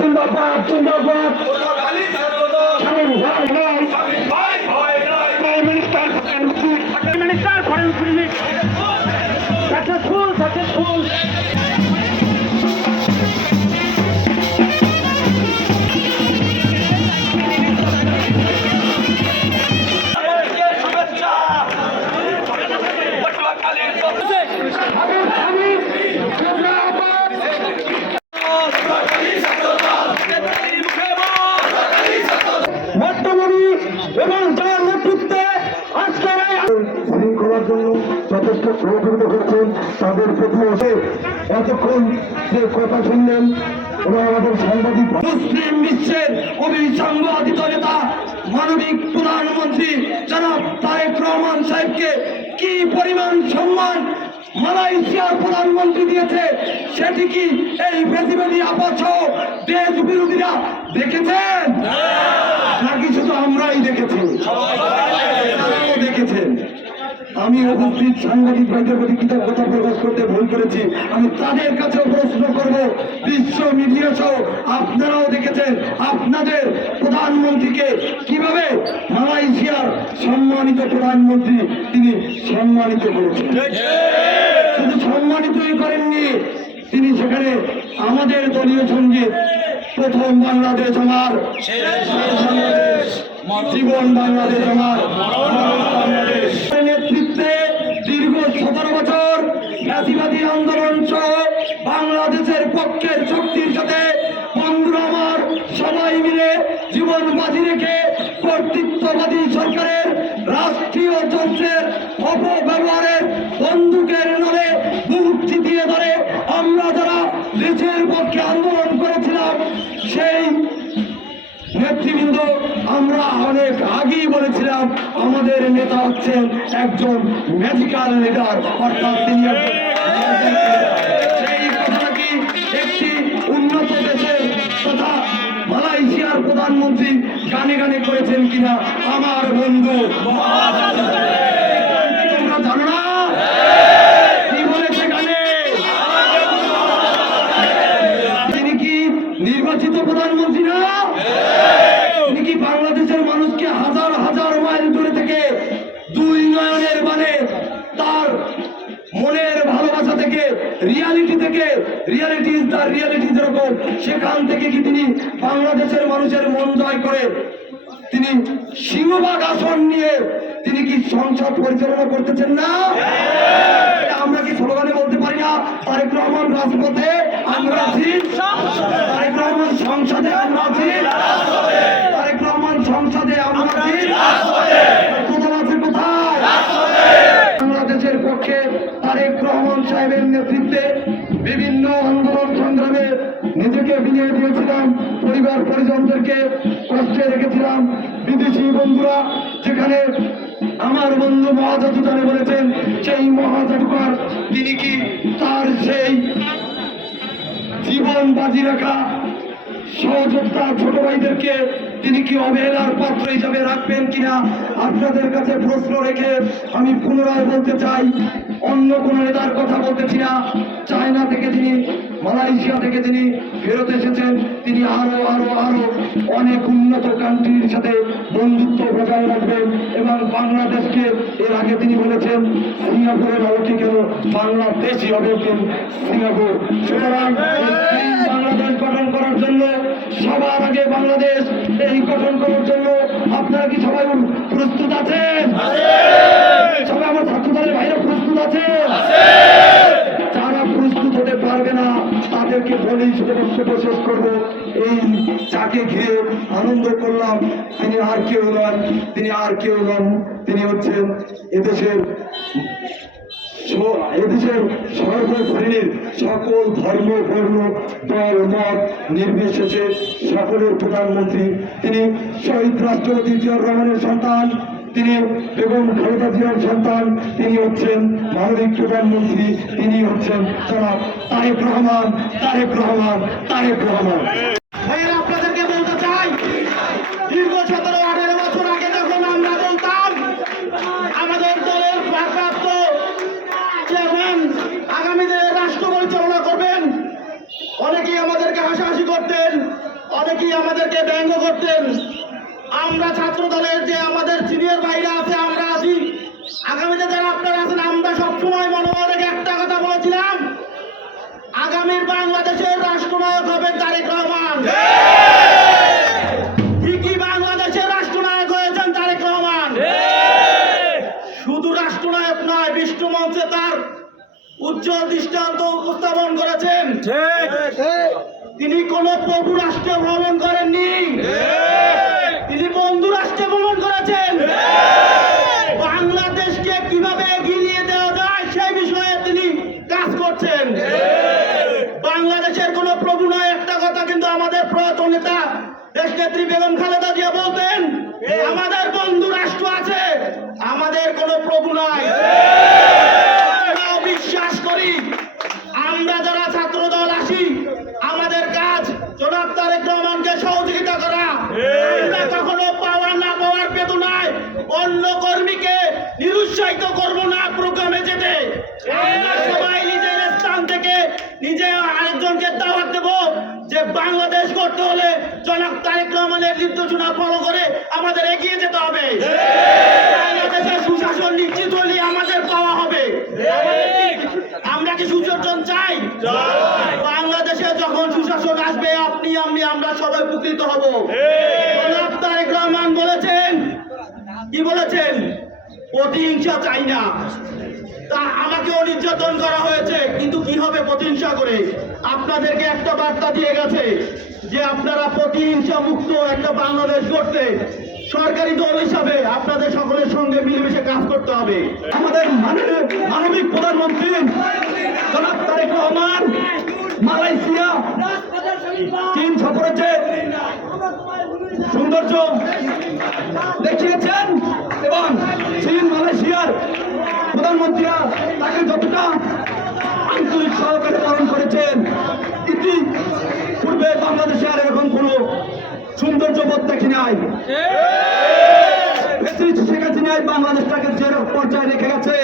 জিন্দাবাদ জিন্দাবাদ। এবং যার নেতৃত্বে আজকের শৃঙ্খলার জন্য যথেষ্ট সহযোগিতা করছেন তাদের প্রতি এতক্ষণ যে কথা শুনলেন এবং আমাদের সাংবাদিক মুসলিম বিশ্বের অবিসংবাদিত নেতা মানবিক প্রধানমন্ত্রী জনাব তারেক রহমান সাহেবকে কি পরিমাণ সম্মান মালয়েশিয়ার প্রধানমন্ত্রী দিয়েছে সেটি কি এই ফেসিবাদী আপাতত দেশ বিরোধীরা দেখেছেন নাকি শুধু আমরাই দেখেছি? দেখেছেন। আমি উপস্থিত সাংবাদিক ভাইদের প্রতি কৃতজ্ঞতা প্রকাশ করতে ভুল করেছি। আমি তাদের কাছেও প্রশ্ন করব, বিশ্ব মিডিয়া সহ আপনারাও দেখেছেন আপনাদের প্রধানমন্ত্রীকে কিভাবে মালয়েশিয়ার সম্মানিত প্রধানমন্ত্রী তিনি সম্মানিত করেছেন। শুধু সম্মানিতই করেননি, তিনি সেখানে আমাদের দলীয় সঙ্গীত প্রথম বাংলাদেশ আমার, জীবন বাংলাদেশ আমার, বাংলাদেশ নেতৃত্বে দীর্ঘ 17 বছর ফ্যাসিবাদী আন্দোলন সহ বাংলাদেশের পক্ষের শক্তির সাথে বন্ধুরা আমার সবাই মিলে জীবন বাজি রেখে কর্তৃত্ববাদী সরকারের রাষ্ট্রীয় যন্ত্রের অপব্যবহারের বন্দুকের নলে মুক্তি দিয়ে ধরে আমরা যারা দেশের পক্ষে আন্দোলন করেছিলাম সেই নেতৃবৃন্দ আমরা অনেক আগেই বলেছিলাম আমাদের নেতা হচ্ছেন একজন ম্যাজিক্যাল লিডার, অর্থাৎ তিনি সেই কথাটি একটি উন্নত দেশের তথা মালয়েশিয়ার প্রধানমন্ত্রী গানে গানে করেছেন কিনা আমার বন্ধু তোমরা জানো না কি বলেছে গানে? তিনি কি নির্বাচিত প্রধানমন্ত্রী না? তিনি কি বাংলাদেশের মানুষকে হাজার হাজার মাইল দূরে থেকে দুই নয়নের মানে তার মনের ভালোবাসা থেকে রিয়ালিটি ইজ দ্য রিয়ালিটি যেরকম সেখান থেকে কি তিনি বাংলাদেশের মানুষের মন জয় করে তিনি সিংহভাগ আসন নিয়ে তিনি কি সংসদ পরিচালনা করতেছেন না? আমরা কি স্লোগানে বলতে পারি না তারেক রহমান রাজপথে আমরা আছি, তারেক রহমান সংসদে আমরা আছি, তারেক রহমান সংসদে আমরা আছি, কোথাও আছে কোথায়? বাংলাদেশের পক্ষে তারেক রহমান সাহেবের নেতৃত্বে বিভিন্ন আন্দোলন সংগ্রামে নিজেকে বিলিয়ে দিয়েছিলাম, পরিবার পরিজনদেরকে কষ্টে রেখেছিলাম। বিদেশি বন্ধুরা যেখানে আমার বন্ধু মহাজাদুকারে বলেছেন সেই মহাজাদুকার তিনি কি তার সেই জীবন বাজি রাখা সহযোদ্ধা ছোট ভাইদেরকে তিনি কি অবহেলার পাত্র হিসাবে রাখবেন কিনা আপনাদের কাছে প্রশ্ন রেখে আমি পুনরায় বলতে চাই, অন্য কোন নেতার কথা বলতেছি না। চায়না থেকে তিনি, মালয়েশিয়া থেকে তিনি ফেরত এসেছেন, তিনি আরো আরো আরো অনেক উন্নত কান্ট্রির সাথে বন্ধুত্ব বজায় রাখবেন এবং বাংলাদেশকে এর আগে তিনি বলেছেন সিঙ্গাপুরের আলোকে কেন বাংলাদেশই হবে সিঙ্গাপুর। সুতরাং বাংলাদেশ গঠন করার জন্য সবার আগে বাংলাদেশ এই গঠন করার জন্য আপনারা কি সবাই প্রস্তুত আছেন? সবাই আমার ছাত্র দলের ভাইরা প্রস্তুত আছে? যারা প্রস্তুত হতে পারবে না তাদেরকে বলেই ছোট বক্তব্য শেষ করবো। এই যাকে ঘিরে আনন্দ করলাম তিনি আর কেউ নন, তিনি হচ্ছেন এদেশের সর্বশ্রেণীর সকল ধর্ম বর্ণ দল মত নির্বিশেষে সকলের প্রধানমন্ত্রী। তিনি শহীদ রাষ্ট্রপতি জিয়াউর রহমানের সন্তান, তিনি বেগম খালেদা জিয়ার সন্তান, তিনি হচ্ছেন মানবিক প্রধানমন্ত্রী, তিনি হচ্ছেন জনাব তারেক রহমান। আপনাদেরকে বলতে চাই, দীর্ঘ 17-18 বছর আগে যখন আমরা বলতাম আমাদের দলের ভারপ্রাপ্ত চেয়ারম্যান আগামী দিনে রাষ্ট্র পরিচালনা করবেন, অনেকেই আমাদেরকে হাসাহাসি করতেন। অনেকেই আমাদেরকে ব্যঙ্গ করতেন। আমরা ছাত্র দলের যে আমাদের সিনিয়র ভাইরা আছে, আমরা আছি, আগামীতে যারা আপনারা আছেন, আমরা সবসময় মনোবল থেকে একটা কথা বলেছিলাম, আগামীর বাংলাদেশের রাষ্ট্রনায়ক হবেন তারেক রহমান। ঠিকই বাংলাদেশের রাষ্ট্রনায়ক হয়েছেন তারেক রহমান। শুধু রাষ্ট্রনায়ক নয়, বিষ্ণু মঞ্চে তার উজ্জ্বল দৃষ্টান্ত উপস্থাপন করেছেন। তিনি কোন প্রভু রাষ্ট্রে ভ্রমণ করেননি, তিনি বন্ধু রাষ্ট্রে ভ্রমণ করেছেন। বাংলাদেশকে কিভাবে এগিয়ে নিয়ে দেওয়া যায় সেই বিষয়ে তিনি কাজ করছেন। বাংলাদেশের কোন প্রভু নয়, একটা কথা কিন্তু আমাদের প্রয়াত নেতা দেশনেত্রী বেগম খালেদা জিয়া বলতেন, আমাদের বন্ধু রাষ্ট্র আছে, আমাদের কোনো প্রভু নাই। আমরাও বিশ্বাস করি, আমরা যারা ছাত্র দল আসি, আমাদের কাজ জনাব তারেক রহমানকে সহযোগিতা করা। আমরা কখনো পাওয়ার না পাওয়ার বেদনায় অন্য কর্মীকে নিরুৎসাহিত করব না প্রোগ্রামে যেতে। আমরা সবাই নিজের স্থান থেকে নিজে আরেকজনকে দাওয়াত দেব যে বাংলাদেশ করতে হলে জনাব তারেক রহমানের নির্দেশনা ফলো করে আমাদের এগিয়ে যেতে হবে। বাংলাদেশের সুশাসন নিশ্চিত হলে আমাদের পাওয়া হবে। আমরা কি সুশাসন চাই? বাংলাদেশে যখন সুশাসন আসবে, আপনি আমি আমরা সবাই উপকৃত হব। জনাব তারেক রহমান বলেছেন, কি বলেছেন? প্রতিহিংসা চাই না। তা আমাকেও নির্যাতন করা হয়েছে, কিন্তু কি হবে প্রতিহিংসা করে? আপনাদেরকে একটা বার্তা দিয়ে গেছে যে আপনারা প্রতিহিংসা মুক্ত একটা বাংলাদেশ গড়তে সরকারি দল হিসাবে আপনাদের সকলের সঙ্গে মিলেমিশে কাজ করতে হবে। আমাদের মানবিক প্রধানমন্ত্রী জনাব তারেক রহমান মালয়েশিয়া চীন সফরেছে সৌন্দর্য দেখিয়েছেন এবং চীন মালয়েশিয়ার প্রধানমন্ত্রীরা তাকে যতটা আন্তরিক সহকারে পালন করেছেন, ইতি পূর্বে বাংলাদেশে আর এরকম কোনো সৌন্দর্যবোধ দেখি নাই। শেখ হাসিনাই বাংলাদেশটাকে যে পর্যায়ে রেখে গেছে,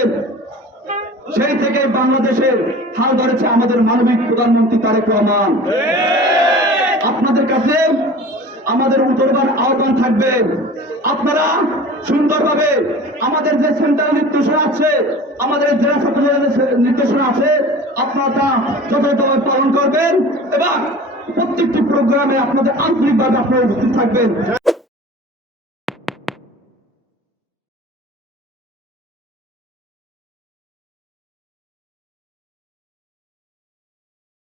সেই থেকে বাংলাদেশের হাল ধরেছে আমাদের মানবিক প্রধানমন্ত্রী তারেক রহমান। আপনাদের কাছে আমাদের উত্তরবার আহ্বান থাকবে, আপনারা সুন্দরভাবে আমাদের যে সেন্ট্রাল নির্দেশনা আছে, আমাদের জেলা ছাত্র নির্দেশনা আছে, আপনারা তা যথাযথভাবে পালন করবেন এবং প্রত্যেকটি প্রোগ্রামে আপনাদের আন্তরিকভাবে আপনারা উপস্থিত থাকবেন।